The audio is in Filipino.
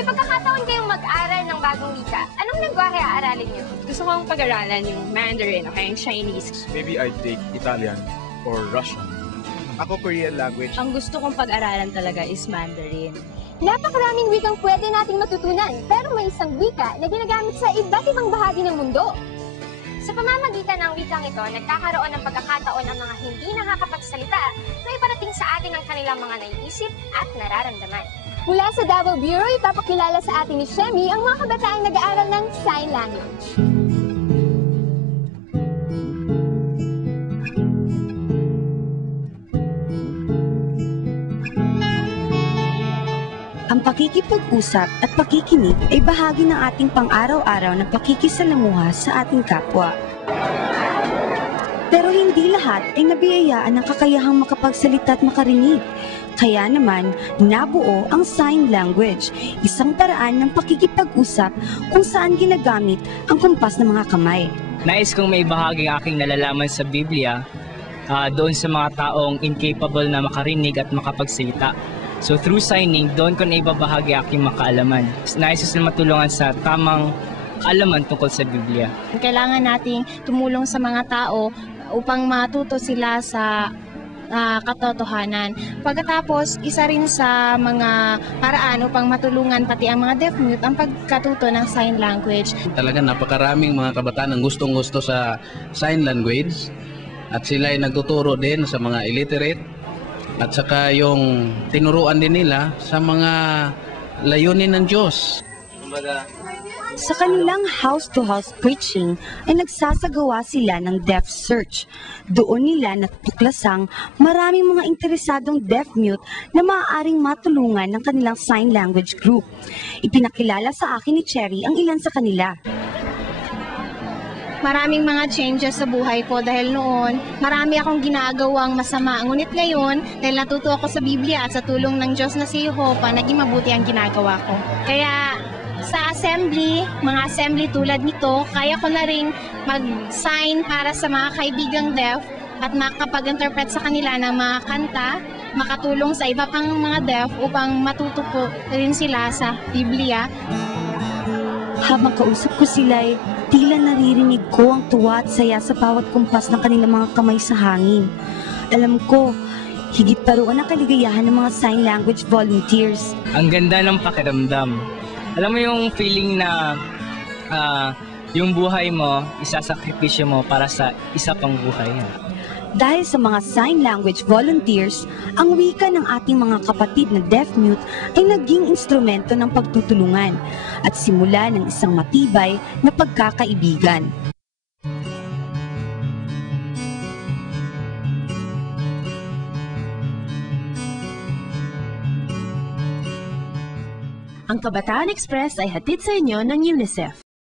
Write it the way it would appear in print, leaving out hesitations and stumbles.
may pagkakataon kayong mag-aral ng bagong wika, anong lengguwahe aaralin niyo? Gusto kong pag-aralan yung Mandarin o kaya yung Chinese. Maybe I'd take Italian or Russian. Ako Korean language. Ang gusto kong pag-aralan talaga is Mandarin. Napakaraming wikang pwede nating matutunan, pero may isang wika na ginagamit sa iba't ibang bahagi ng mundo. Sa pamamagitan ng wikang ito, nagkakaroon ng pagkakataon ang mga hindi nakakapagsalita na iparating sa atin ang kanilang mga naiisip at nararamdaman. Mula sa Davao Bureau, ipapakilala sa atin ni Shemi ang mga kabataang nag-aaral ng Sign Language. Ang pakikipag-usap at pakikinig ay bahagi ng ating pang-araw-araw na pakikisalamuha sa ating kapwa. Pero hindi lahat ay nabiyayaan ng kakayahang makapagsalita at makarinig. Kaya naman, nabuo ang sign language, isang paraan ng pakikipag-usap kung saan ginagamit ang kumpas ng mga kamay. Nais kong may bahagi ang aking nalalaman sa Biblia doon sa mga taong incapable na makarinig at makapagsalita. So through signing, doon ko na ibabahagi aking makaalaman. Nais ko matulungan sa tamang kaalaman tungkol sa Biblia. Kailangan nating tumulong sa mga tao upang matuto sila sa katotohanan. Pagkatapos, isa rin sa mga paraan upang matulungan pati ang mga deaf-mute ang pagkatuto ng sign language. Talaga napakaraming mga kabataan ang gustong-gusto sa sign language at sila ay nagtuturo din sa mga illiterate at saka yung tinuruan din nila sa mga layunin ng Diyos. Sa kanilang house-to-house preaching ay nagsasagawa sila ng deaf search. Doon nila natuklasang maraming mga interesadong deaf-mute na maaaring matulungan ng kanilang sign language group. Ipinakilala sa akin ni Cherry ang ilan sa kanila. Maraming mga changes sa buhay ko dahil noon marami akong ginagawang masama. Ngunit ngayon, dahil natuto ako sa Biblia at sa tulong ng Diyos na si Jehovah, naging mabuti ang ginagawa ko. Kaya sa assembly, mga assembly tulad nito, kaya ko na rin mag-sign para sa mga kaibigang deaf at makapag-interpret sa kanila ng mga kanta, makatulong sa iba pang mga deaf upang matuto po rin sila sa Biblia. Habang kausap ko sila'y tila naririnig ko ang tuwa at saya sa bawat kumpas ng kanilang mga kamay sa hangin. Alam ko, higit pa roon ang kaligayahan ng mga sign language volunteers. Ang ganda ng pakiramdam. Alam mo yung feeling na yung buhay mo, isasakripisyo mo para sa isa pang buhay. Dahil sa mga sign language volunteers, ang wika ng ating mga kapatid na deaf-mute ay naging instrumento ng pagtutulungan at simula ng isang matibay na pagkakaibigan. Ang Kabataan Express ay hatid sa inyo ng UNICEF.